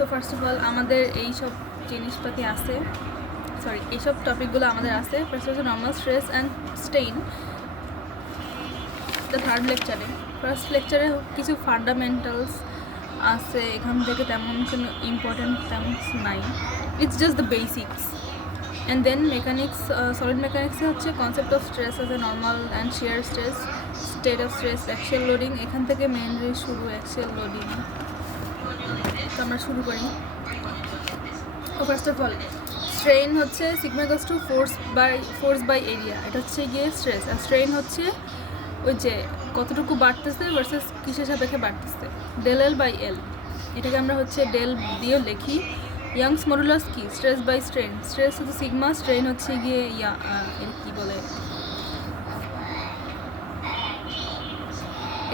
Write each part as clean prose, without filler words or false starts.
So first of all আমাদের এই সব জিনিসপাতি আছে, সরি এইসব টপিকগুলো আমাদের আছে। ফার্স্ট হচ্ছে normal stress and strain, the third লেকচারে। ফার্স্ট লেকচারে কিছু ফান্ডামেন্টালস আছে, এখান থেকে তেমন কোনো ইম্পর্টেন্ট তেমন নাই, it's just the basics. And then mechanics, solid মেকানিক্সে হচ্ছে কনসেপ্ট অফ স্ট্রেস আছে, normal and shear stress, state of stress, axial loading. এখান থেকে মেনলি শুরু অ্যাক্সিয়াল লোডিং। তো আমরা শুরু করি। ফার্স্ট অফ অল স্ট্রেইন হচ্ছে sigma equals to force by area, এটা হচ্ছে গিয়ে স্ট্রেস। আর স্ট্রেইন হচ্ছে ওই যে কতটুকু বাড়তেছে ভার্সেস কিসের সাপেক্ষে বাড়তেছে, ডেল এল বাই এল। এটাকে আমরা হচ্ছে ডেল দিয়ে লিখি। ইয়াংস মডুলাস কি, স্ট্রেস বাই স্ট্রেন। স্ট্রেস হচ্ছে সিগমা, স্ট্রেন হচ্ছে গিয়ে এর কী বলে,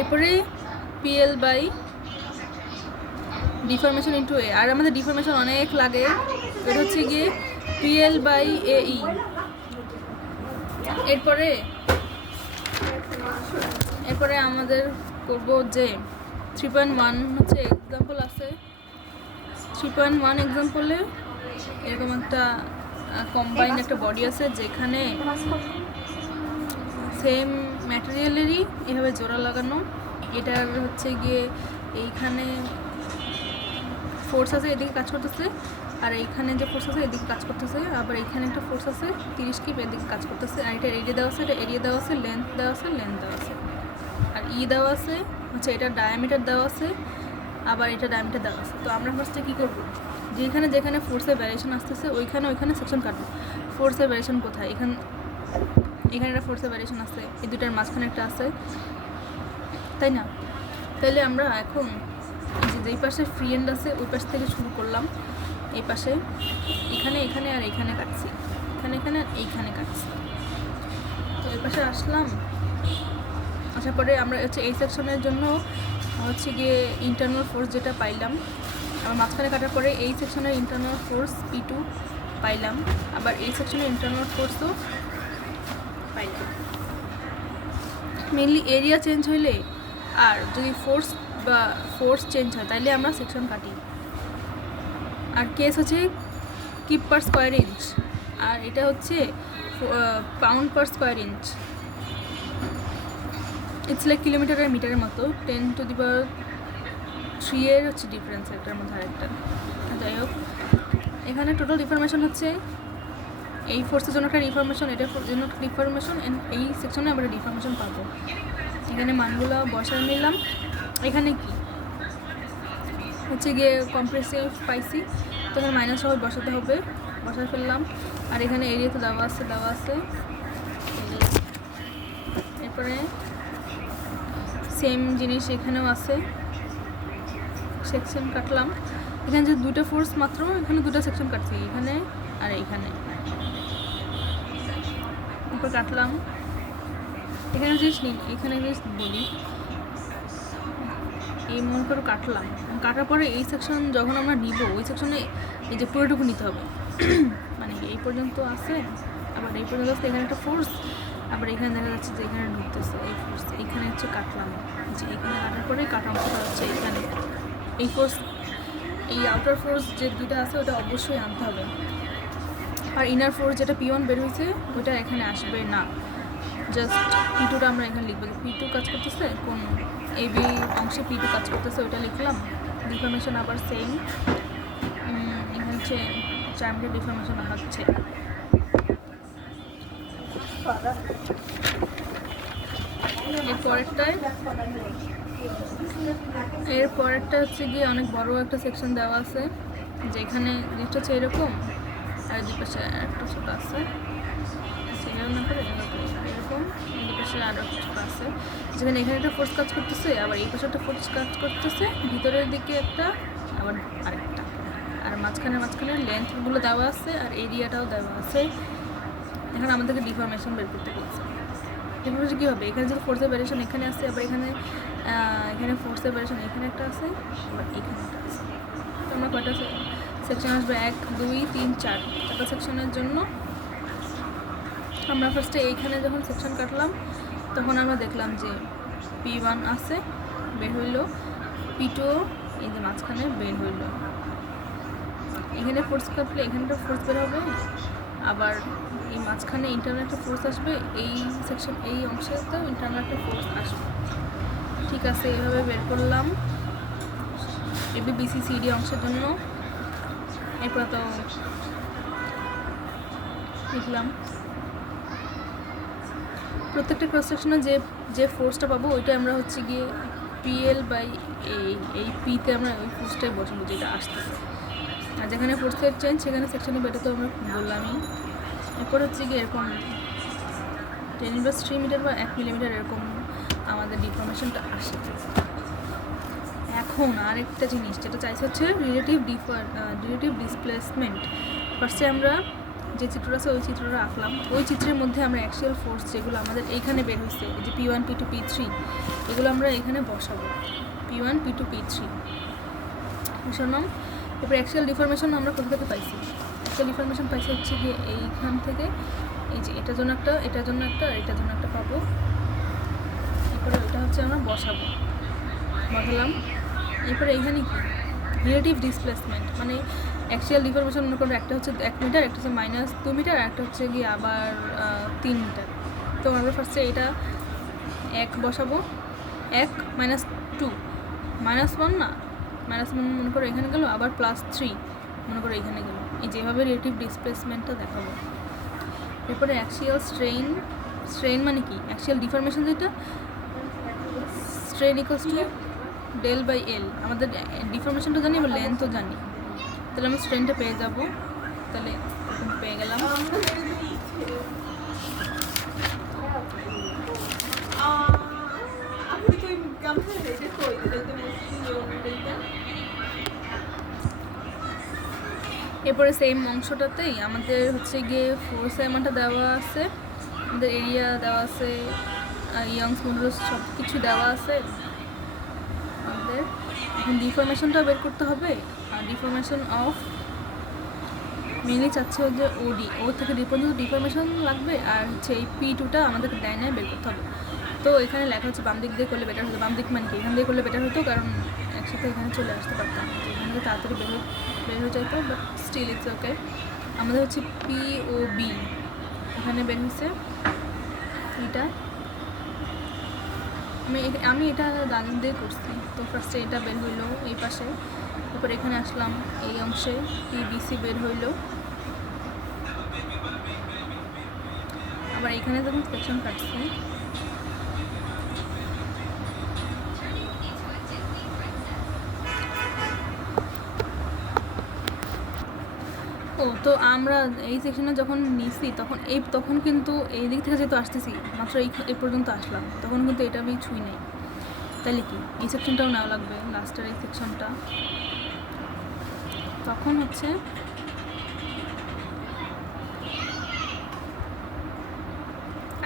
এরপরে পিএল বাই ডিফরমেশন ইন্টু এ। আর আমাদের ডিফরমেশন অনেক লাগে, এটা হচ্ছে গিয়ে পিএল বাই এই। এরপরে আমাদের করব যে 3.1 হচ্ছে এক্সাম্পল আছে। 3.1 এক্সাম্পলে এরকম একটা কম্বাইন্ড একটা বডি আছে যেখানে সেম ম্যাটেরিয়ালেরই এভাবে জোড়া লাগানো। এটার হচ্ছে গিয়ে এইখানে ফোর্স আছে, এদিকে কাজ করতেছে, আর এইখানে যে ফোর্স আছে এদিকে কাজ করতেছে, আবার এইখানে একটা ফোর্স আছে 30 কিপ এদিকে কাজ করতেছে। আর এটা এরিয়া দেওয়া আছে, এটা এরিয়া দেওয়া আছে, লেন্থ দেওয়া আছে, লেন্থ দেওয়া আছে, আর দেওয়া আছে হচ্ছে এটা ডায়ামিটার দেওয়া আছে, আবার এটা ডায়ামিটার দেওয়া আছে। তো আমরা ফার্স্টে কী করবো, যেখানে যেখানে ফোর্সের ভ্যারিয়েশন আসতেছে ওইখানে সেকশন কাটবো। ফোর্সের ভ্যারিয়েশন কোথায়, এখানে একটা ফোর্সের ভ্যারিয়েশন আছে, এই দুটার মাঝখানে একটা আছে, তাই না? তাহলে আমরা এখন যেই পাশে ফ্রি এন্ড আছে ওই পাশ থেকে শুরু করলাম। এই পাশে এখানে আর এইখানে কাটছি, এখানে আর এইখানে কাটছি। তো এই পাশে আসলাম, আসার পরে আমরা হচ্ছে এই সেকশনের জন্য হচ্ছে গিয়ে ইন্টারনাল ফোর্স যেটা পাইলাম, আবার মাঝখানে কাটার পরে এই সেকশনের ইন্টারনাল ফোর্স P2 পাইলাম, আবার এই সেকশনের ইন্টারনাল ফোর্সও পাইলাম। মেনলি এরিয়া চেঞ্জ হইলে আর যদি ফোর্স চেঞ্জ হয় তাইলে আমরা সেকশন কাটি। আর কেস হচ্ছে কিপ পার স্কোয়ার ইঞ্চ, আর এটা হচ্ছে pound per square inch. It's like kilometre আর মিটারের মতো, 10⁻³ এর হচ্ছে ডিফারেন্স একটার মধ্যে আরেকটা। যাই হোক, এখানে টোটাল ডিফরমেশন হচ্ছে এই ফোর্সের জন্য একটা ডিফরমেশন, এটার জন্য একটা ডিফরমেশন, এই সেকশনে আমরা ডিফরমেশন পাবো। এখানে মানগুলো বসায় নিলাম। এখানে কি হচ্ছে গিয়ে কম্প্রেসিভ পাইছি, তখন মাইনাস সহ বসাতে হবে, বসায় ফেললাম। আর এখানে এরিয়া তো দেওয়া আছে। এরপরে সেম জিনিস এখানেও আছে, সেকশন কাটলাম। এখানে যে দুটো ফোর্স মাত্র, এখানে দুটো সেকশন কাটছি, এখানে আর এইখানে। এরপর কাটলাম। এখানে জিনিস নিন, এখানে জিনিস বলি, এই মন করে কাটলাম। কাটার পরে এই সেকশন যখন আমরা নিব, ওই সেকশনে এই যে পুরোটুকু নিতে হবে, মানে এই পর্যন্ত আছে, আবার এই পর্যন্ত আছে, এখানে একটা ফোর্স, আবার এখানে দেখা যাচ্ছে যে এখানে ঢুকতেছে এই ফোর্স, এইখানে হচ্ছে কাটলাম, যে এখানে কাটার পরে কাটা অংশটা হচ্ছে এখানে। এই ফোর্স, এই আউটার ফোর্স যে দুটো আছে ওটা অবশ্যই আনতে হবে। আর ইনার ফোর্স যেটা P1 বের হয়েছে ওটা এখানে আসবে না, জাস্ট P2টা আমরা এখানে লিখবো। P2 কাজ করতেছে কোন AB অংশে, P2 কাজ করতেছে ওইটা লিখলাম। ডিফরমেশন আবার সেম, এখানে হচ্ছে 4 মিটার ডিফরমেশন হচ্ছে। এরপরেরটা হচ্ছে গিয়ে অনেক বড় একটা সেকশন দেওয়া আছে, যেখানে জিনিসটা হচ্ছে এরকম, আর দুই পাশে একটা ছোটো আছে, এরকম দুই পাশে আরও ছোটো আছে, যেখানে এখানে একটা ফোর্স কাজ করতেছে, আবার এই পাশে একটা ফোর্স কাজ করতেছে, ভিতরের দিকে একটা, আবার আরেকটা, আর মাঝখানে লেন্থগুলো দেওয়া আছে, আর এরিয়াটাও দেওয়া আছে। এখানে আমাদেরকে ডিফরমেশন বের করতে বলছে। ডিফরমেশন কী হবে, এখানে যে ফোর্সের ভ্যারিয়েশন এখানে আছে, আবার এখানে ফোর্সের ভ্যারিয়েশন এখানে একটা আছে, আবার এখানে একটা আছে। তো আমরা কয়টা সেকশন আসবে, 1 2 3 4, চারটা সেকশনের জন্য আমরা ফার্স্টে এইখানে যখন সেকশন কাটলাম তখন আমরা দেখলাম যে P1 আছে, বের হইল, P2 এই যে মাঝখানে বের হইল, এখানে ফোর্স কাটলে এখানে একটা ফোর্স বের হবে, আবার এই মাঝখানে ইন্টারনাল একটা ফোর্স আসবে, এই সেকশন এই অংশেতেও ইন্টারনাল একটা ফোর্স আসবে। ঠিক আছে, এভাবে বের করলাম ABBCD অংশের জন্য। এরপর তো লিখলাম প্রত্যেকটা ক্রস সেকশনে যে ফোর্সটা পাবো ওইটা আমরা হচ্ছে গিয়ে PL/A, এই পিতে আমরা ওই ফোর্সটাই বসাবো যেটা আসতেছে। আর যেখানে ফোর্সের চেঞ্জ সেখানে সেকশনে বেটা তো আমরা বললামই। এরপর হচ্ছে গিয়ে এরকম 10⁻³ মিটার বা 1 মিলিমিটার এরকম আমাদের ডিফরমেশনটা আসে। এখন আরেকটা জিনিস যেটা চাইছে হচ্ছে রিলেটিভ ডিসপ্লেসমেন্ট। ফার্স্টে আমরা যে চিত্রটা আছে ওই চিত্রটা আঁকলাম, ওই চিত্রের মধ্যে আমরা অ্যাকচুয়াল ফোর্স যেগুলো আমাদের এইখানে বের হয়েছে, এই যে P1 P2 P3 এগুলো আমরা এখানে বসাবো, P1 P2 P3 বসালাম। এরপর অ্যাকচুয়াল ডিফরমেশন আমরা কোথা থেকে পাইছি? অ্যাকচুয়াল ডিফরমেশন পাইছি হচ্ছে গিয়ে এইখান থেকে, এই যে এটার জন্য একটা, এটার জন্য একটা, আর এটার জন্য একটা পাবো। এরপরে ওইটা হচ্ছে আমরা বসালাম। এরপরে এইখানে কি রিলেটিভ ডিসপ্লেসমেন্ট, মানে অ্যাকচুয়াল ডিফরমেশন মনে করো একটা হচ্ছে 1 মিটার, একটা হচ্ছে -2 মিটার, আর একটা হচ্ছে গিয়ে আবার 3 মিটার। তো আমরা ফার্স্টে এটা 1 বসাবো, 1 -2 -1 না, -1 মনে করো এখানে গেলো, আবার +3 মনে করো এখানে গেলো। এই যেভাবে রিলেটিভ ডিসপ্লেসমেন্টটা দেখাবো। এরপরে অ্যাকশিয়াল স্ট্রেন মানে কি? অ্যাকশিয়াল ডিফরমেশন যেটা, স্ট্রেন ইকুয়ালস টু del/L। আমাদের ডিফরমেশনটা জানি, আবার লেন্থও জানি, তাহলে আমি স্ট্রেনটা পেয়ে যাব। তাহলে পেয়ে গেলাম। এরপরে সেম অংশটাতেই আমাদের হচ্ছে গিয়ে ফোর্স অ্যামাউন্টটা দেওয়া আছে, আমাদের এরিয়া দেওয়া আছে, ইয়ংস মডুলাস সব কিছু দেওয়া আছে। আমাদের এখন ডিফরমেশনটা বের করতে হবে। আর ডিফরমেশন অফ মেনলি চাচ্ছে হচ্ছে ওডি, ও থেকে ডি পর্যন্ত ডিফরমেশন লাগবে, আর হচ্ছে এই P2টা আমাদেরকে ডাইনায় বের করতে হবে। তো এখানে লেখা হচ্ছে বাম দিক দিয়ে করলে বেটার হতো। বাম দিক মানে কি? এখান দিয়ে করলে বেটার হতো, কারণ একসাথে এখানে চলে আসতে পারতাম, এখান থেকে তাড়াতাড়ি বের হয়ে যেত, বাট স্টিল ইটস ওকে। আমাদের হচ্ছে POB এখানে বের হয়েছে। এটা আমি এটা ডান দিয়ে করছি, তো ফার্স্টে এটা বের হইলো এই পাশে, তারপর এখানে আসলাম এই অংশে PBC বের হইলো। আবার এখানে যখন সেকশন কাটছি, তো আমরা এই সেকশনে যখন নিছি তখন কিন্তু এই দিক থেকে যেহেতু আসতেছি, মাত্র এই পর্যন্ত আসলাম, তখন কিন্তু এটা আমি ছুঁই নাই। তাহলে কি এই সেকশনটাও নেওয়া লাগবে, লাস্টের এই সেকশনটা। তখন হচ্ছে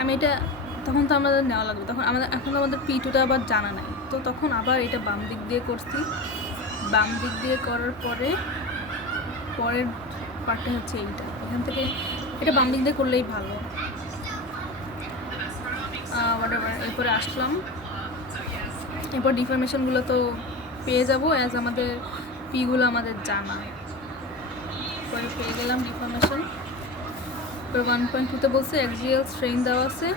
আমি এটা, তখন তো আমাদের নেওয়া লাগবে, তখন এখন আমাদের P2টা আবার জানা নাই, তো তখন আবার এটা বাম দিক দিয়ে করছি। বাম দিক দিয়ে করার পরের পার্টটা হচ্ছে এইটা, এখান থেকে এটা বাম দিক দিয়ে করলেই ভালো। এরপরে আসলাম, এরপর ডিফরমেশনগুলো তো পেয়ে যাব অ্যাজ আমাদের পিগুলো আমাদের জানা। পরে পেয়ে গেলাম ডিফরমেশন। এরপর 1.2তে বলছে অ্যাক্সিয়াল স্ট্রেন দেওয়া আছে,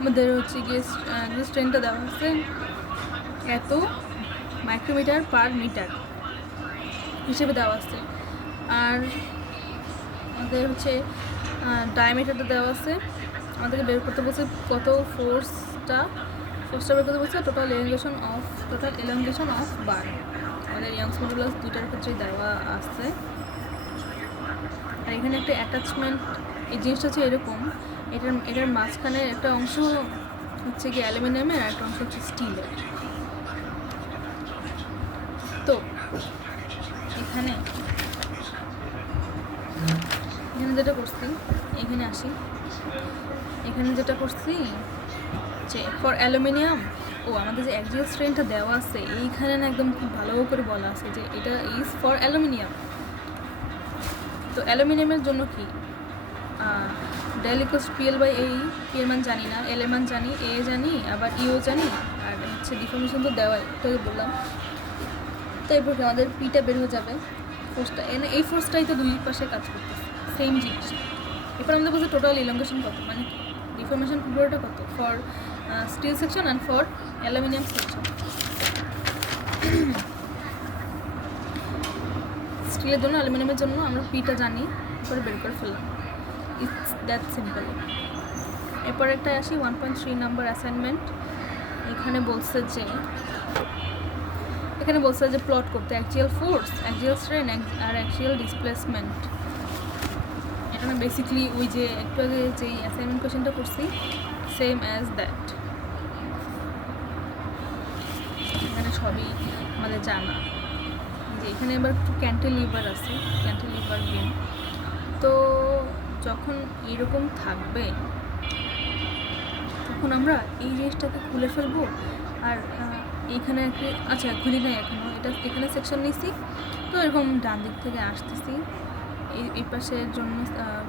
আমাদের হচ্ছে গিয়ে স্ট্রেনটা দেওয়া আছে এত μm/মিটার হিসেবে দেওয়া আছে। আর আমাদের হচ্ছে ডায়ামিটারটা দেওয়া আছে, আমাদেরকে বের করতে বলছে কত ফোর্সটা বের করতে বলছে, টোটাল এলাঙ্গেশন অফ বার। আমাদের ইয়ংস মডুলাস দুইটার ক্ষেত্রেই দেওয়া আছে। আর এখানে একটা অ্যাটাচমেন্ট, এই জিনিসটা হচ্ছে এরকম, এটার মাঝখানে একটা অংশ হচ্ছে কি অ্যালুমিনিয়ামের, আর একটা অংশ হচ্ছে স্টিলের। তো এখানে যেটা করছি, এখানে আসি, এখানে যেটা করছি যে ফর অ্যালুমিনিয়াম, আমাদের যে অ্যাক্সিয়াল স্ট্রেনটা দেওয়া আছে এইখানে না একদম খুব ভালো করে বলা আছে যে এটা ইজ ফর অ্যালুমিনিয়াম। তো অ্যালুমিনিয়ামের জন্য কি del = PL/A, P এর মান জানি না, L এর মান জানি, A জানি, আবার ইও জানি, আর হচ্ছে ডিফরমেশন তো দেওয়াই, তো বললাম। তো এরপর কি আমাদের পিটা বের হয়ে যাবে, ফোর্সটা এই ফোর্সটাই তো দুই পাশে কাজ করতেছে, সেম জিনিস। এরপর আমাদের বলছে টোটাল ইলংগেশন কত, মানে ডিফর্মেশন পুরোটা কত for steel section and for aluminium section. স্টিলের জন্য অ্যালুমিনিয়ামের জন্য আমরা পিটা জানি, এরপরে বের করে ফেললাম, ইটস দ্যাট সিম্পল। এরপর একটা আসি 1.3 নাম্বার অ্যাসাইনমেন্ট। এখানে বলছে যে প্লট করতে অ্যাকচুয়াল ফোর্স, অ্যাকচুয়াল স্ট্রেন আর অ্যাকচুয়াল ডিসপ্লেসমেন্ট। এটা না বেসিক্যালি ওই যে একটু আগে যেই অ্যাসাইনমেন্ট কোয়েশ্চেনটা করছি সেম অ্যাজ দ্যাট, এখানে সবই আমাদের জানা। যে এখানে এবার একটু ক্যান্টিলিভার আছে, ক্যান্টিলিভার বিম। তো যখন এরকম থাকবে তখন আমরা এই জিনিসটাকে খুলে ফেলবো, আর এইখানে আচ্ছা খুলি নাই এখনও, এখানে সেকশন নিয়েছি, তো এরকম ডান দিক থেকে আসতেছি, এই পাশের জন্য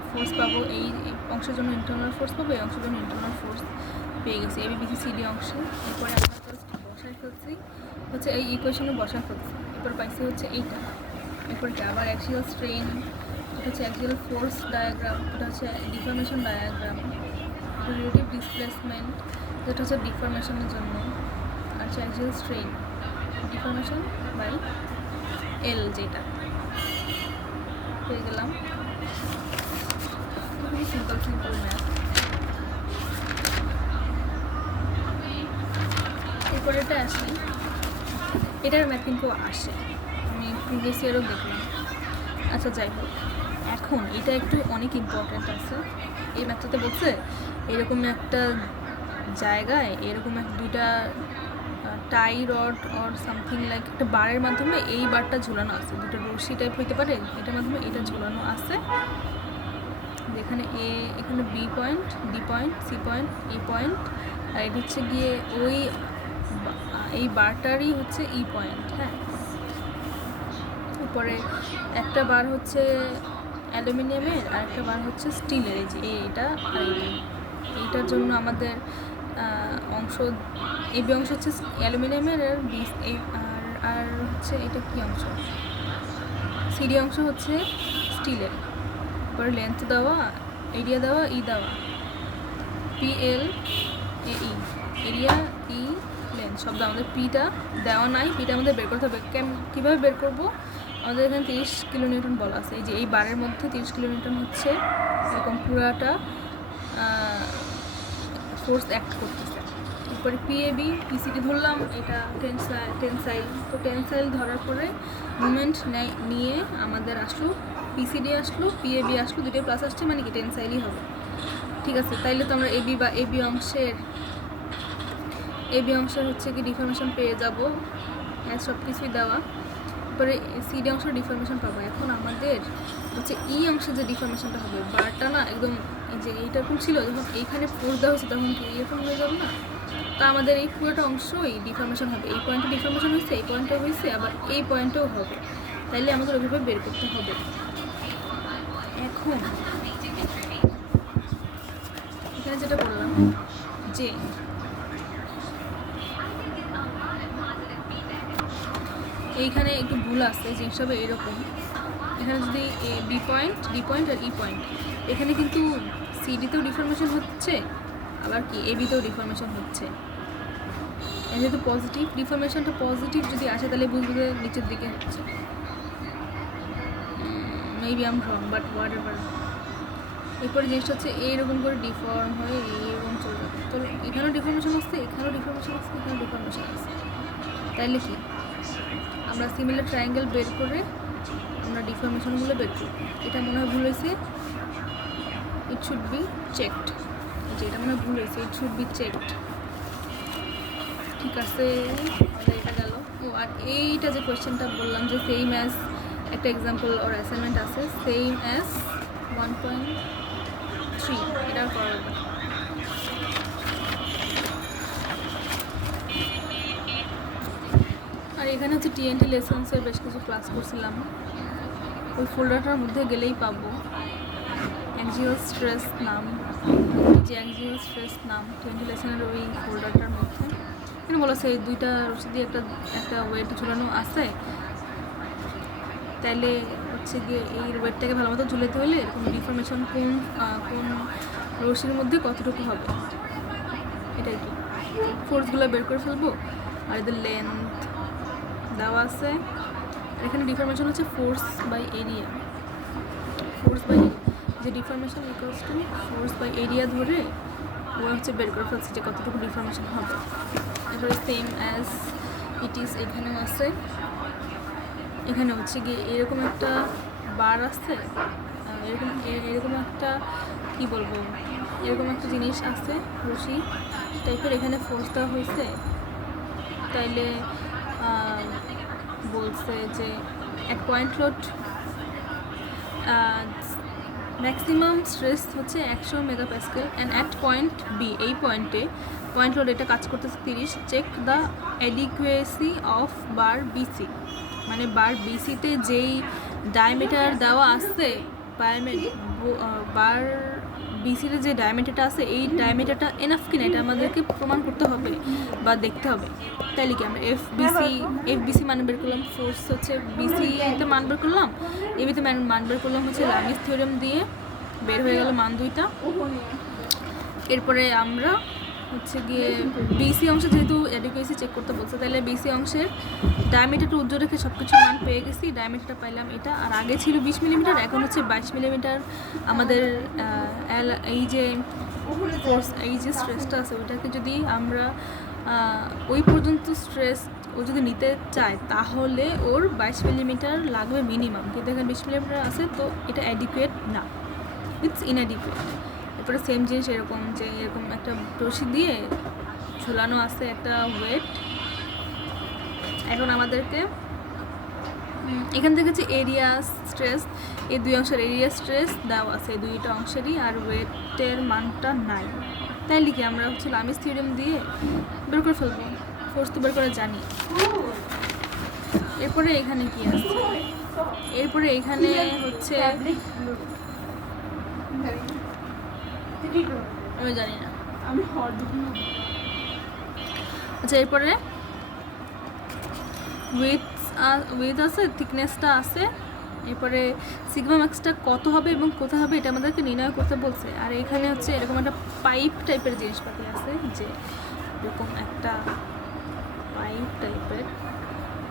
ফোর্স পাবো, এই অংশের জন্য ইন্টারনাল ফোর্স পাবো, এই অংশের জন্য ইন্টারনাল ফোর্স পেয়ে গেছি ABCD অংশে। এরপরে আমরা জাস্ট বসায় ফেলছি হচ্ছে এই ইকুয়েশনে বসায় ফেলছি, এরপর পাইছি হচ্ছে এইটা। এরপর আবার অ্যাক্সিয়াল স্ট্রেন, এটা হচ্ছে অ্যাক্সিয়াল ফোর্স ডায়াগ্রাম, এটা হচ্ছে ডিফর্মেশন ডায়াগ্রাম, রিলেটিভ ডিসপ্লেসমেন্ট যেটা হচ্ছে ডিফর্মেশনের জন্য, আর হচ্ছে axial strain deformation by L, যেটা পেয়ে গেলাম। খুবই সিম্পল ম্যাথ। এরপর এটা আসি, এটার ম্যাথ কিন্তু আসে, আমি প্রিভিয়াস ইয়ারও দেখলাম। আচ্ছা যাই হোক, এখন এটা একটু অনেক ইম্পর্ট্যান্ট আছে। এই ম্যাথটাতে বলছে এরকম একটা জায়গায় এরকম দুইটা টাই রড অর সামথিং লাইক একটা বারের মাধ্যমে এই বারটা ঝুলানো আছে, দুটো রশি টাইপ হইতে পারে, এটার মাধ্যমে এটা ঝুলানো আছে, যেখানে এখানে B point, D point, C point, E point, আর এটা হচ্ছে গিয়ে ওই এই বারটারই হচ্ছে ই পয়েন্ট। হ্যাঁ, এরপরে একটা বার হচ্ছে অ্যালুমিনিয়ামের আর একটা বার হচ্ছে স্টিলের, এই যে এইটা আর এইটার জন্য আমাদের অংশ এবি অংশ হচ্ছে অ্যালুমিনিয়ামের, আর হচ্ছে এটা কি অংশ, সিডি অংশ হচ্ছে স্টিলের। পরে লেন্থ দেওয়া, এরিয়া দেওয়া, ই দেওয়া, PL AE, এরিয়া ই লেন্থ সব দেওয়া। আমাদের পিটা দেওয়া নাই, পিটা আমাদের বের করতে হবে। কীভাবে বের করবো, আমাদের এখানে 30 কিলোনিউটন বলা আছে, এই যে এই বারের মধ্যে 30 কিলোনিউটন হচ্ছে এরকম পুরাটা ফোর্স অ্যাক্ট করতেছে। এরপরে PAB PCD ধরলাম, এটা টেনসাইল, তো টেনসাইল ধরার পরে মুভমেন্ট নিয়ে আমাদের আসলো PCD আসলো, PAB আসলো, দুটোই প্লাস আসছে, মানে কি টেনসাইলই হবে। ঠিক আছে, তাইলে তো আমরা AB অংশের হচ্ছে কি ডিফর্মেশন পেয়ে যাবো, সব কিছুই দেওয়া। এরপরে CD অংশের ডিফর্মেশন পাবো। এখন আমাদের হচ্ছে ই অংশের যে ডিফর্মেশনটা হবে, বারটা না একদম এই যে এইরকম ছিল, যখন এইখানে ফোর্স দেওয়া হয়েছে তখন কি এরকম হয়ে যাবে না, তা আমাদের এই পুরোটা অংশই ডিফর্মেশন হবে। এই পয়েন্টে ডিফর্মেশন হয়েছে, এই পয়েন্টেও হয়েছে, আবার এই পয়েন্টেও হবে, তাইলে আমাদের ওইভাবে বের করতে হবে। এখন এখানে যেটা বললাম যে এইখানে একটু ভুল আছে, জিনিসটা হবে এরকম, এখানে যদি বি পয়েন্ট, ডি পয়েন্ট আর ই পয়েন্ট, এখানে কিন্তু সিডিতেও ডিফর্মেশন হচ্ছে, আবার কি এবিতেও ডিফর্মেশন হচ্ছে। যেহেতু পজিটিভ ডিফর্মেশনটা পজিটিভ যদি আসে তাহলে বুঝবো যে নিচের দিকে হচ্ছে। Maybe um wrong, but whatever. এরপরে জিনিসটা হচ্ছে এইরকম করে ডিফর্ম হয়ে এইরকম চলে যাবে, তো এখানেও ডিফর্মেশন আসছে, এখানেও ডিফর্মেশন আসছে, এখানেও ডিফর্মেশন আসছে, তাইলে কি আমরা সিমিলার ট্রায়াঙ্গেল বের করে আমরা ডিফর্মেশনগুলো বের করি। এটা মনে হয় ভুল হয়েছে, ইট শুড বি চেকড, যে এটা মনে হয় ভুল হয়েছে, ইট শুড বি চেকড। ঠিক আছে, আমাদের এটা গেল। ও আর এইটা যে কোয়েশ্চেনটা বললাম যে সেম অ্যাজ একটা এক্সাম্পল ওর অ্যাসাইনমেন্ট আছে, সেম অ্যাজ 1.3, এটা করা লাগবে। আর এখানে হচ্ছে TNT লেসন্সের বেশ কিছু ক্লাস করছিলাম, ওই ফোল্ডারটার মধ্যে গেলেই পাবো। অ্যাক্সিয়াল স্ট্রেস নাম, যে অ্যাক্সিয়াল স্ট্রেস নাম TNT লেসনের ওই ফোল্ডারটার মধ্যে এখানে বলা আছে এই দুইটা রশি দিয়ে একটা ওয়েট ঝুলানো আছে, তাইলে হচ্ছে গিয়ে এই ওয়েটটাকে ভালো মতো ঝুলাতে হলে এরকম ডিফরমেশন কোন রশির মধ্যে কতটুকু হবে এটাই কি ফোর্সগুলো বের করে ফেলবো। আর এদের লেন্থ দেওয়া আছে, এখানে ডিফরমেশন হচ্ছে force by area. Force by যে deformation equals to force by area ধরে ও হচ্ছে বের করে ফেলছে যে কতটুকু ডিফরমেশন হবে। এরপরে সেম অ্যাজ ইট ইজ এখানেও আছে, এখানে হচ্ছে গিয়ে এরকম একটা বার আছে, এরকম একটা কি বলবো, এরকম একটা জিনিস আছে রশি টাইপের, এখানে ফোর্স দেওয়া হয়েছে। তাইলে বলছে যে এক পয়েন্ট লোড ম্যাক্সিমাম স্ট্রেস হচ্ছে 100 megapascal and at point B, এই পয়েন্ট লোড এটা কাজ করতেছে 30। Check the adequacy of bar BC, মানে বার বিসিতে যেই ডায়ামিটার দেওয়া আছে, বার বিসিতে যে ডায়ামিটারটা আছে এই ডায়ামিটারটা এনাফ কিনা এটা আমাদেরকে প্রমাণ করতে হবে বা দেখতে হবে। তাইলে কি আমরা এফবিসি মান বের করলাম, ফোর্স হচ্ছে বিসিতে মান বের করলাম, এবিতে মান বের করলাম হচ্ছে লামিস থিওরেম দিয়ে, বের হয়ে গেল মান দুইটা। এরপরে আমরা হচ্ছে গিয়ে বিসি অংশে যেহেতু অ্যাডিকুয়েসি চেক করতে বলছে, তাহলে বিসি অংশের ডায়ামিটারটা উজ্জ্বল রেখে সব কিছু মান পেয়ে গেছি। ডায়ামিটারটা পাইলাম এটা, আর আগে ছিল 20 মিলিমিটার, এখন হচ্ছে 22 মিলিমিটার। আমাদের এই যে ফোর্স, এই যে স্ট্রেসটা আছে ওইটাকে যদি আমরা ওই পর্যন্ত স্ট্রেস ও যদি নিতে চায় তাহলে ওর 22 মিলিমিটার লাগবে মিনিমাম, কিন্তু এখানে 20 মিলিমিটার আছে, তো এটা অ্যাডিকুয়েট না, ইটস ইনঅ্যাডিকুয়েট। এরপরে সেম জিনিস এরকম যে এরকম একটা রশি দিয়ে ঝুলানো আছে একটা ওয়েট। এখন আমাদেরকে এখান থেকে হচ্ছে এরিয়া স্ট্রেস, এই দুই অংশের এরিয়া স্ট্রেস দেওয়া আছে, এই দুইটা অংশেরই, আর ওয়েটের মানটা নাই। তাই লিখে আমরা হচ্ছে লামিস থিওরেম দিয়ে বের করে ফেলবো, ফোর্স তো বের করে জানি। এরপরে এখানে কি আছে, এরপরে এখানে হচ্ছে আমি জানি না, আচ্ছা এরপরে উইথ আছে, থিকনেসটা আছে, এরপরে সিগমা ম্যাক্সটা কত হবে এবং কোথায় হবে এটা আমাদেরকে নির্ণয় করতে বলছে। আর এখানে হচ্ছে এরকম একটা পাইপ টাইপের জিনিসপাতি আছে, যে এরকম একটা পাইপ টাইপের,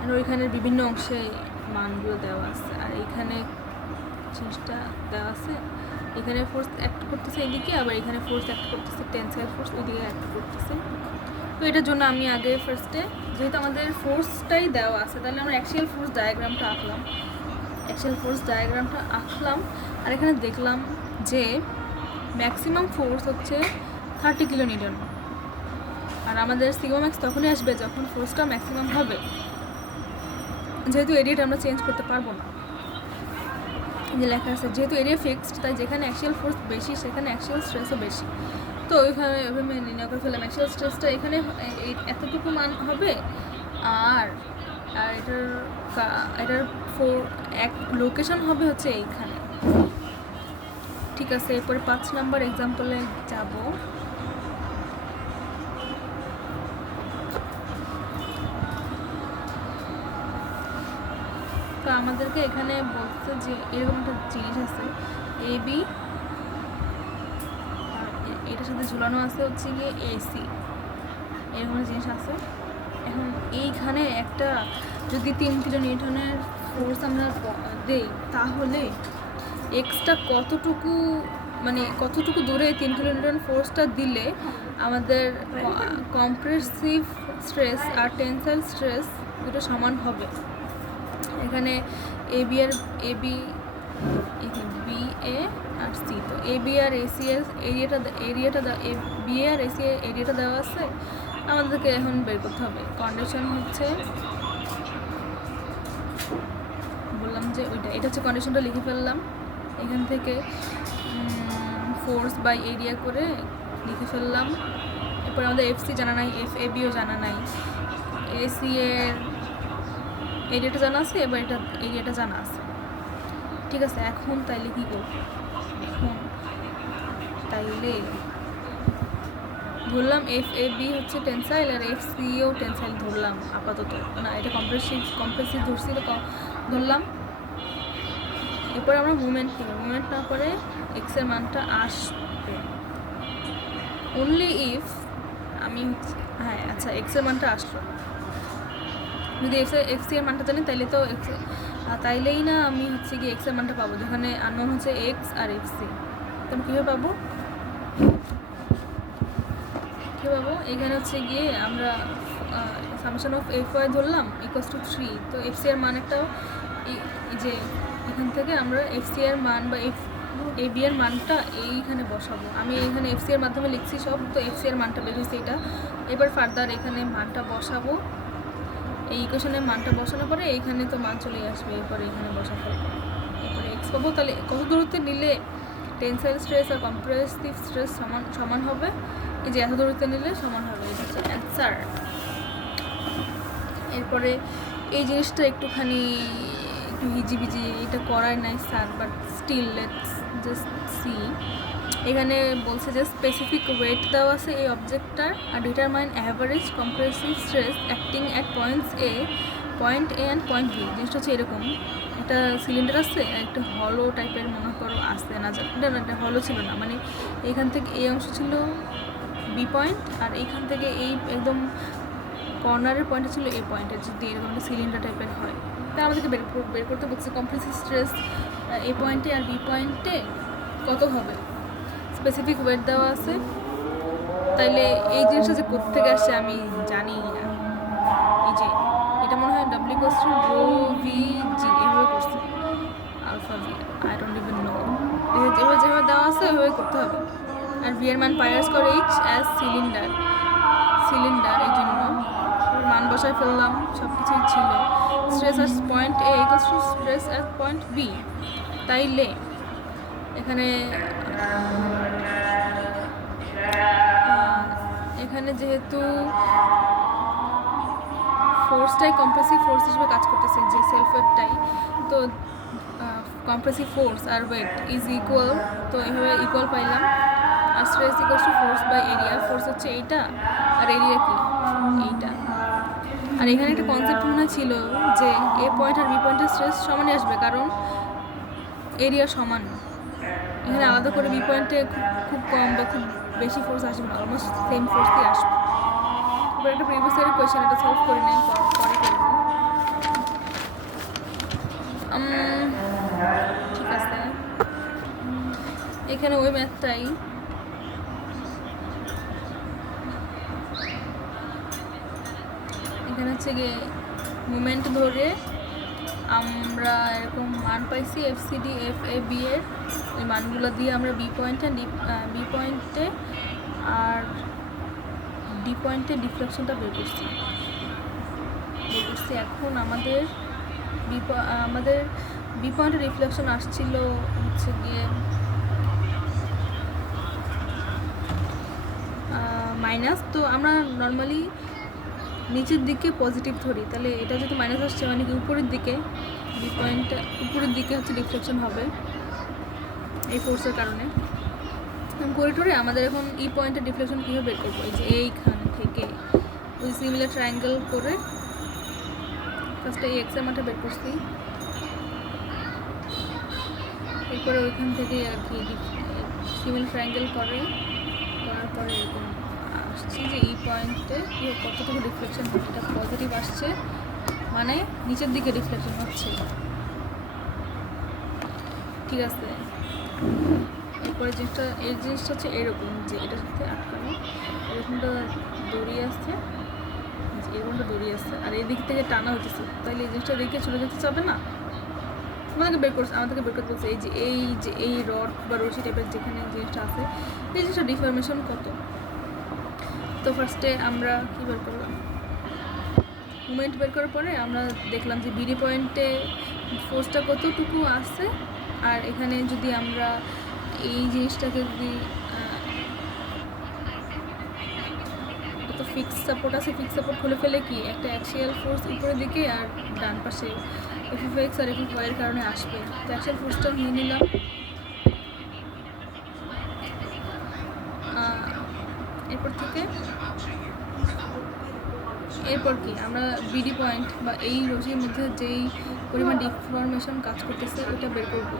আর ওইখানের বিভিন্ন অংশে মানগুলো দেওয়া আছে, আর এইখানে জিনিসটা দেওয়া আছে, এখানে ফোর্স অ্যাক্ট করতেছে এদিকে, আবার এখানে ফোর্স অ্যাক্ট করতেছে, টেনসাইল ফোর্স ওইদিকে অ্যাক্ট করতেছে। তো এটার জন্য আমি আগে ফার্স্টে যেহেতু আমাদের ফোর্সটাই দেওয়া আছে, তাহলে আমরা অ্যাক্সিয়াল ফোর্স ডায়াগ্রামটা আঁকলাম, আর এখানে দেখলাম যে ম্যাক্সিমাম ফোর্স হচ্ছে 30 কিলো নিউটন, আর আমাদের সিগমা ম্যাক্স তখনই আসবে যখন ফোর্সটা ম্যাক্সিমাম হবে, যেহেতু এরিয়াটা আমরা চেঞ্জ করতে পারবো না। যে লেখা আছে যেহেতু এরিয়া ফিক্সড, তাই যেখানে অ্যাক্সিয়াল ফোর্স বেশি সেখানে অ্যাক্সিয়াল স্ট্রেসও বেশি। তো ওইভাবে নির্ণয় করে ফেললাম অ্যাক্সিয়াল স্ট্রেসটা এখানে এতটুকু মান হবে, আর এটার এক লোকেশন হবে হচ্ছে এইখানে। ঠিক আছে, এরপরে 5 নম্বর এক্সাম্পলে যাব। তো আমাদেরকে এখানে বলছে যে এরকম একটা জিনিস আছে এবি, এটার সাথে ঝুলানো আছে হচ্ছে গিয়ে এসি, এরকম জিনিস আছে। এখন এইখানে একটা যদি 3 কিলো নিউটনের ফোর্স আমরা দেই, তাহলে এক্সট্রা কতটুকু দূরে 3 কিলো নিউটন ফোর্সটা দিলে আমাদের কম্প্রেসিভ স্ট্রেস আর টেনসাইল স্ট্রেস দুটো সমান হবে। এখানে বি এ আর সি, তো বি আর এসি এর বি আর এসি এর এরিয়াটা দেওয়া আছে, আমাদেরকে এখন বের করতে হবে। কন্ডিশন হচ্ছে বললাম যে এটা হচ্ছে কন্ডিশনটা লিখে ফেললাম, এখান থেকে ফোর্স বাই এরিয়া করে লিখে ফেললাম। এরপর আমাদের এফসি জানা নাই, এফএবিও জানা নাই, এসি এর এরিয়াটা জানা আছে, এবার এটা এরিয়াটা জানা আছে। ঠিক আছে, এখন তাইলে কী করব, এখন তাইলে ধরলাম এফএবি হচ্ছে টেনসাইল আর এফসিও টেনসাইল ধরলাম আপাতত, না এটা কম্প্রেসিভ ধরছি, ধরলাম। এরপরে আমরা মুভমেন্ট করব, মুভমেন্ট না করে এক্সের মানটা আসবে অনলি ইফ আমি হ্যাঁ আচ্ছা এক্সের মানটা আসলো, যদি এক্স এর মানটা জানি তাইলে তো তাইলেই না আমি হচ্ছে কি এক্সের মানটা পাবো, যেখানে আননোন হচ্ছে এক্স আর এফ সি। তো আমি কীভাবে পাবো এখানে হচ্ছে গিয়ে আমরা সামেশন অফ এফ ওয়াই ধরলাম ইকুয়ালস টু 3। তো এফ সি এর মান একটাও যে এখান থেকে আমরা এফ সি এর মান বা এ বি এর মানটা এইখানে বসাবো। আমি এখানে এফ সি এর মাধ্যমে লিখছি সব, তো এফ সি এর মানটা বের হয়েছে এটা। এবার ফার্দার এখানে মানটা বসাবো, এই ইকুয়েশনের মানটা বসানোর পরে এইখানে তো মান চলে আসবে, এরপরে এখানে বসা ফেলবো, এরপরে এক্স পাবো। তাহলে কত দূরত্বে নিলে টেনসাইল স্ট্রেস আর কম্প্রেসিভ স্ট্রেস সমান হবে, এই যে এত দূরত্বে নিলে সমান হবে, এটা হচ্ছে অ্যান্সার। এরপরে এই জিনিসটা একটু হিজিবিজি, এটা করার নাই sir, but still let's just see. এখানে বলছে যে স্পেসিফিক ওয়েট দেওয়া আছে এই অবজেক্টটার, আর determine average compressive stress acting at point A and point B. জিনিসটা হচ্ছে এরকম, একটা সিলিন্ডার আছে আর একটা হলো টাইপের মনে করো আসছে না, এটা হলো ছিল না, মানে এইখান থেকে এই অংশ ছিল বি পয়েন্ট, আর এইখান থেকে এই একদম কর্নারের পয়েন্টটা ছিল এ পয়েন্টে। যদি এরকম একটা সিলিন্ডার টাইপের হয়, তা আমাদেরকে বের করতে বলছে কম্প্রেসিভ স্ট্রেস এ পয়েন্টে আর বি পয়েন্টে কত হবে, স্পেসিফিক ওয়েট দেওয়া আছে। তাইলে এই জিনিসটা যে কোত্থেকে আসছে আমি জানি না, এই যে এটা মনে হয় W equals to rho V G এভাবে করছে, alpha V, I don't even know, যেভাবে দেওয়া আছে ওইভাবে করতে হবে। আর ভি এর মান pi square H as cylinder, এই জন্য মান বসায় ফেললাম, সব কিছুই ছিল। Stress at point A equals to stress at point B. তাইলে এখানে যেহেতু ফোর্সটাই কম্প্রেসিভ ফোর্স হিসেবে কাজ করতেছে, যে সেলফ ওয়েটটাই, তো কম্প্রেসিভ ফোর্স আর ওয়েট ইজ ইকুয়াল, তো এইভাবে ইকুয়াল পাইলাম। আর stress equals to force by area, force হচ্ছে এইটা আর এরিয়া কি এইটা। আর এখানে একটা কনসেপ্ট মনে ছিল যে এ পয়েন্ট আর বি পয়েন্টের স্ট্রেস সমানই আসবে, কারণ এরিয়া সমান। এখানে আলাদা করে বি পয়েন্টে খুব কম বা খুব বেশি ফোর্স আসবে না, অলমোস্ট সেম ফোর্সই আসবে। এবার একটা প্রিভিয়াস ইয়ারের কোয়েশ্চেন, এটা সলভ করে নেই, পরে করবো। ঠিক আছে, এখানে ওই ম্যাথটাই, এখানে হচ্ছে গিয়ে মোমেন্ট ধরে আমরা এরকম মান পাইছি F C D F A B এর, ওই মানগুলো দিয়ে আমরা বি পয়েন্টে আর ডি পয়েন্টে ডিফ্লেকশনটা বের করছি। এখন আমাদের বি পয়েন্টে রিফ্লেকশন আসছিল হচ্ছে গিয়ে মাইনাস, তো আমরা নর্মালি নিচের দিকে পজিটিভ ধরি, তাহলে এটা যদি মাইনাস আসছে মানে কি উপরের দিকে, বি পয়েন্টটা উপরের দিকে হচ্ছে ডিফ্লেকশন হবে এই ফোর্সের কারণে। করিডোরে আমাদের এখন ই পয়েন্টের ডিফ্লেকশন কীভাবে বের করবো, এই যে এইখান থেকে ওই সিমিলার ট্রায়াঙ্গেল করে ফার্স্টে এই এক্সের মানটা বের করছি, এরপরে ওইখান থেকে আর কি সিমিলার ট্রায়াঙ্গেল করার পরে এরকম আসছি যে এই পয়েন্টে কতটুকু ডিফ্লেকশন হচ্ছে, এটা পজিটিভ আসছে মানে নিচের দিকে ডিফ্লেকশন হচ্ছে। ঠিক আছে, এরপরে জিনিসটা হচ্ছে এরকম, যে এটার সাথে আটকানো এরকমটা দড়িয়ে আসছে, আর এই দিক থেকে টানা হচ্ছে, তাহলে এই জিনিসটা রেখে চলে যেতে চাবে না, আমাদেরকে বের করতে বলছে এই যে এই রড বা রশি টাইপের যেখানে জিনিসটা আছে, এই জিনিসটা ডিফরমেশন কত। তো ফার্স্টে আমরা কী বের করলাম, মুভমেন্ট বের করার পরে আমরা দেখলাম যে বিডি পয়েন্টে ফোর্সটা কতটুকু আছে, আর এখানে যদি আমরা এই জিনিসটাকে যদি ফিক্স সাপোর্ট আছে, ফিক্স সাপোর্ট খুলে ফেলে কি একটা অ্যাক্সিয়াল ফোর্স উপরের দিকে আর ডান পাশে এফ আর এফ এর কারণে আসবে। তো অ্যাক্সিয়াল ফোর্সটা নিয়ে নিলাম, এরপর থেকে এরপর কি আমরা বিডি পয়েন্ট বা এই রশির মধ্যে যেই পরিমাণ ডিফরমেশন কাজ করতেছে ওইটা বের করবো,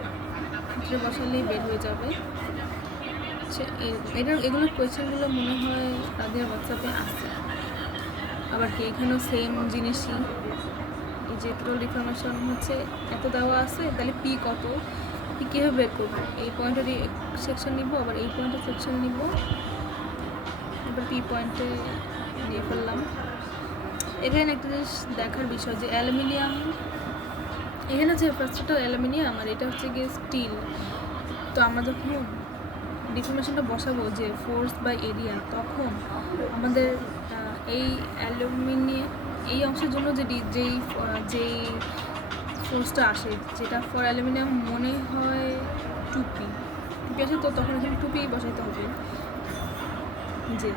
সূত্রে বসালেই বের হয়ে যাবে। এগুলোর কোয়েশ্চেনগুলো মনে হয় তাদের হোয়াটসঅ্যাপে আছে। আবার কি এখানেও সেম জিনিসই, এই যে টোটাল ডিফরমেশন হচ্ছে এত দেওয়া আছে, তাহলে পি কত, পি কীভাবে বের করবো, এই পয়েন্টের সেকশন নিব, আবার এই পয়েন্টের সেকশন নিব, এবার পি পয়েন্টে নিয়ে ফেললাম। এখানে একটা জিনিস দেখার বিষয় যে অ্যালুমিনিয়াম, এখানে যে ফার্স্টটা অ্যালুমিনিয়াম আর এটা হচ্ছে গিয়ে স্টিল। তো আমরা যখন ডিফরমেশনটা বসাবো যে ফোর্স বাই এরিয়া, তখন আমাদের এই অ্যালুমিনিয়াম এই অংশের জন্য যেই ফোর্সটা আসে, যেটা ফর অ্যালুমিনিয়াম মনে হয় টুপি আসে, তো তখন এখানে টুপি বসাইতে হবে। যে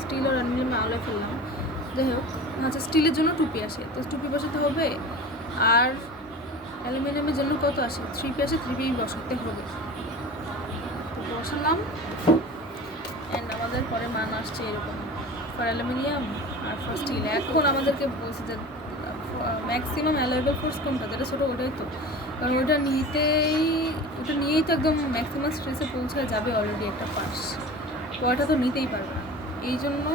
স্টিল আর অ্যালুমিনিয়ামে আলোয় ফেললাম, যাই হোক আচ্ছা স্টিলের জন্য টুপি আসে, তো টুপি বসাতে হবে। আর অ্যালুমিনিয়ামের জন্য কত আসে, 3P আসে, 3P বসাতে হবে। তো বসালাম অ্যান্ড আমাদের পরে মান আসছে এরকম ফর অ্যালুমিনিয়াম আর ফর স্টিল। এখন আমাদেরকে বলছে যে ম্যাক্সিমাম অ্যালাইবল ফোর্স কোনটা, যেটা ছোটো ওটাই তো, কারণ ওটা নিয়েই তো একদম ম্যাক্সিমাম স্ট্রেসে পৌঁছে যাবে অলরেডি একটা পাস, পড়াটা তো নিতেই পারবে না, এই জন্য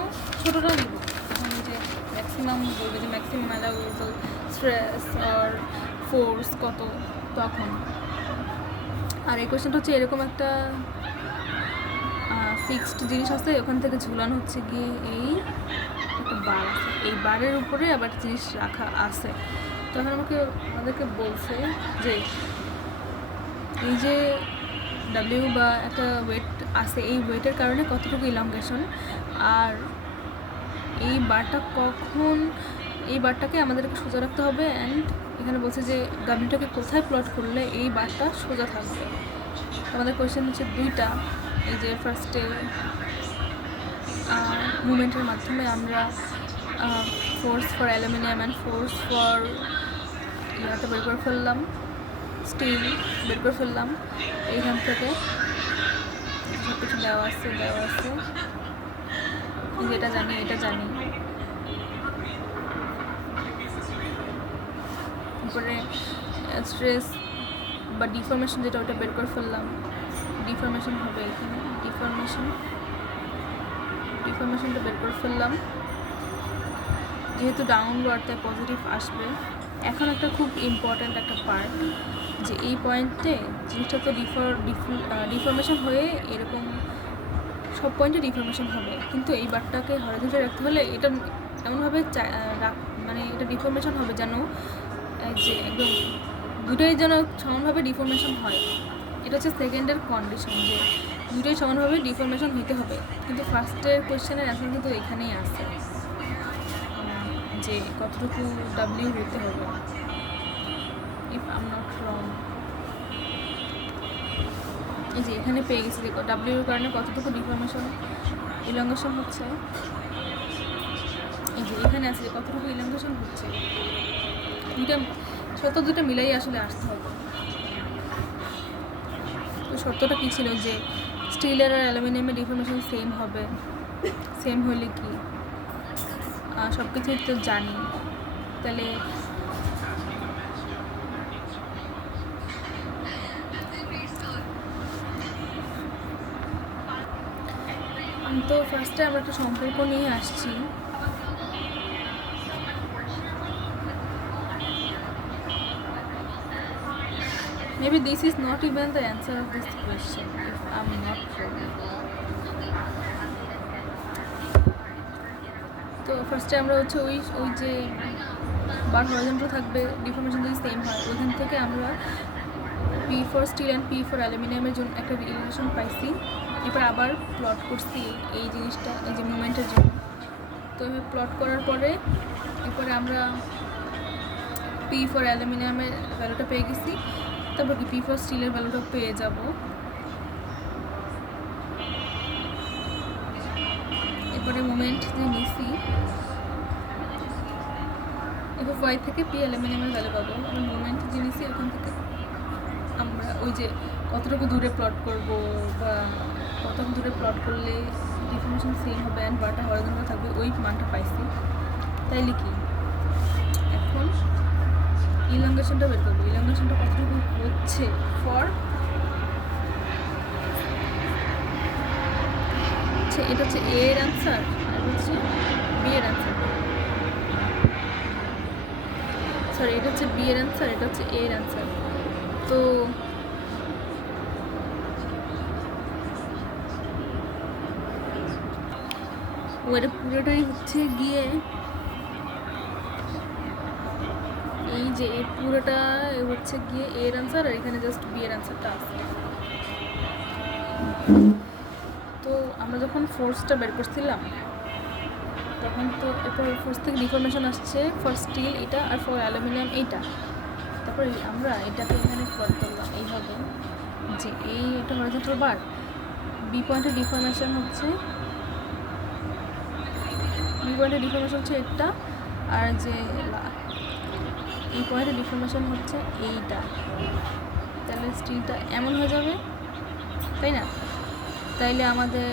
ছোটোটা নিব। এখন যে ম্যাক্সিমাম বলবে যে ম্যাক্সিমাম অ্যালাউয়েবল স্ট্রেস আর ফোর্স কত তখন। আর এই কোয়েশ্চেনটা হচ্ছে এরকম একটা ফিক্সড জিনিস আছে, ওখান থেকে ঝুলানো হচ্ছে গিয়ে এই একটা বার আছে, এই বারের উপরে আবার জিনিস রাখা আছে। তখন আমাদেরকে বলছে যে এই যে ডাব্লিউ বা একটা ওয়েট আছে, এই ওয়েটের কারণে কতটুকু ইলংগেশন, আর এই বারটাকে আমাদেরকে সোজা রাখতে হবে। অ্যান্ড এখানে বলছে যে ডাব্লিউটাকে কোথায় প্লট করলে এই বারটা সোজা থাকবে। আমাদের কোয়েশ্চেন হচ্ছে দুইটা, এই যে ফার্স্টে মুভমেন্টের মাধ্যমে আমরা force for aluminium and force for ইয়াটা বের করে ফেললাম, স্টিল বের করে ফেললাম। এইখান থেকে সব কিছু দেওয়া আছে, যেটা জানি এটা জানি। তারপরে স্ট্রেস বা ডিফরমেশন যেটা ওটা বের করে ফেললাম, ডিফরমেশন হবে এখানে, ডিফরমেশনটা বের করে ফেললাম। যেহেতু ডাউনওয়ার্ড তাই পজিটিভ আসবে। এখন একটা খুব ইম্পর্ট্যান্ট একটা পার্ট, যে এই পয়েন্টে জিনিসটা তো ডিফরমেশন হয়ে এরকম সব পয়েন্টে ডিফরমেশন হবে, কিন্তু এই বারটাকে হরাইজন্টাল রাখতে হলে এটা এমনভাবে মানে এটা ডিফরমেশন হবে যেন যে একদম দুটোই যেন সমানভাবে ডিফরমেশন হয়। এটা হচ্ছে সেকেন্ডের কন্ডিশন, যে দুটোই সমানভাবে ডিফরমেশন হইতে হবে। কিন্তু ফার্স্টের কোয়েশ্চেনের অ্যান্সার কিন্তু এখানেই আছে, যে কতটুকু ডাব্লিউ হইতে হবে, if I am not wrong. এই যে এখানে পেয়ে গেছি যে ডাব্লিউর কারণে কতটুকু ডিফরমেশন ইলংগেশন হচ্ছে, এই যে এখানে আছে যে কতটুকু ইলংগেশন হচ্ছে। দুটো মিলাই আসলে আসতে হবে। তো শর্তটা কী ছিল, যে স্টিলের আর অ্যালুমিনিয়ামের ডিফরমেশন সেম হবে, সেম হইলে কি সব কিছুই তো জানি, তাহলে তো ফার্স্টে আমরা একটা সম্পর্ক নিয়ে আসছি। Maybe this is not even the answer of this question, if I'm not wrong. তো ফার্স্টে আমরা হচ্ছে ওই যে বার হরাইজন্টাল থাকবে, ডিফরমেশন যদি সেম হয়, ওইখান থেকে আমরা P for steel and P for অ্যালুমিনিয়ামের জন্য একটা রিলেশন পাইছি। এরপর আবার প্লট করছি এই জিনিসটা, এই যে মুভমেন্টের জন্য। তো এভাবে প্লট করার পরে এরপরে আমরা পি ফর অ্যালুমিনিয়ামের ভ্যালুটা পেয়ে গেছি, তারপর কি পি ফর স্টিলের ভ্যালুটা পেয়ে যাব। এরপরে মুভমেন্ট যে নিছি এবার ওয়াই থেকে পি অ্যালুমিনিয়ামের ভ্যালু পাবো। আমরা মুভমেন্ট যে নিছি ওখান থেকে আমরা ওই যে কতটুকু দূরে প্লট করব বা কতটুকু দূরে প্লট করলে ডিফরমেশন সেম হবে অ্যান্ড বারটা হরাইজন্টাল থাকবে, ওই মানটা পাইছি। তাইলে কি এখন ইলংগেশনটা বের করবো। ইলংগেশনটা কতটুকু হচ্ছে ফর এটা হচ্ছে এ এর অ্যান্সার আর হচ্ছে বি এর অ্যান্সার। সরি, এটা হচ্ছে বি এর অ্যান্সার, এটা হচ্ছে এ এর অ্যান্সার। তো ওটা পুরোটাই হচ্ছে গিয়ে এই যে এই পুরোটা হচ্ছে গিয়ে এ এর অ্যান্সার, আর এখানে জাস্ট বি এর অ্যান্সারটা আছে। তো আমরা যখন ফোর্সটা বের করছিলাম তখন তো এরপর ফোর্স থেকে ডিফরমেশন আসছে ফর স্টিল এটা, আর ফর অ্যালুমিনিয়াম এইটা। তারপরে আমরা এটাকে এখানে প্লট করলাম এইভাবে যে এটা হরিজন্টাল বার, বি পয়েন্টের ডিফরমেশন হচ্ছে এটা, আর যে এই পয়েন্টের ডিফরমেশন হচ্ছে এইটা। তাহলে স্টিলটা এমন হয়ে যাবে, তাই না? তাইলে আমাদের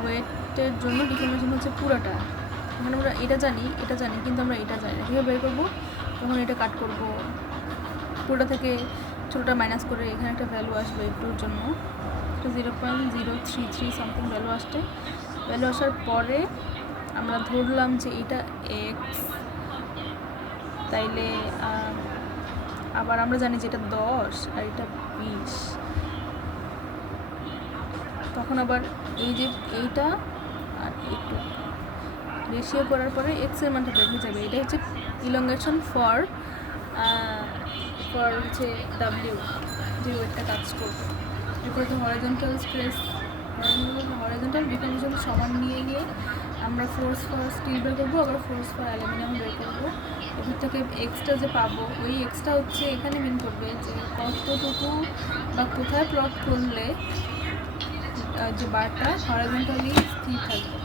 ওয়েটের জন্য ডিফরমেশন হচ্ছে পুরোটা। এখানে আমরা এটা জানি কিন্তু আমরা এটা জানি না। কীভাবে বের করবো? তখন এটা কাট করব, পুরোটা থেকে ছোটোটা মাইনাস করে এখানে একটা ভ্যালু আসবে একটুর জন্য, 0.033 সামথিং ভ্যালু আসছে। ভ্যালু আসার পরে আমরা ধরলাম যে এটা এক্স, তাইলে আবার আমরা জানি যে এটা 10 আর এটা 20। তখন আবার এই যে এইটা আর একটু রেশিও করার পরে এক্সের মানটা বের হয়ে যাবে। এটা হচ্ছে ইলংগেশন ফর হচ্ছে ডাব্লিউ, যে ওয়েটটা কাজ করবে। এরপরে তো হরিজন্টাল স্ট্রেস, হরিজন্টাল ডিফরমেশন সমান নিয়ে গিয়ে আমরা ফোর্স ফর স্টিল বের করবো, আবার ফোর্স ফর অ্যালুমিনিয়াম বের করবো। এর থেকে এক্সটা যে পাবো, ওই এক্সটা হচ্ছে এখানে মিন করবে যে কতটুকু বা কোথায় প্লট করলে যে বারটা হরিজন্টালি স্থির থাকবে।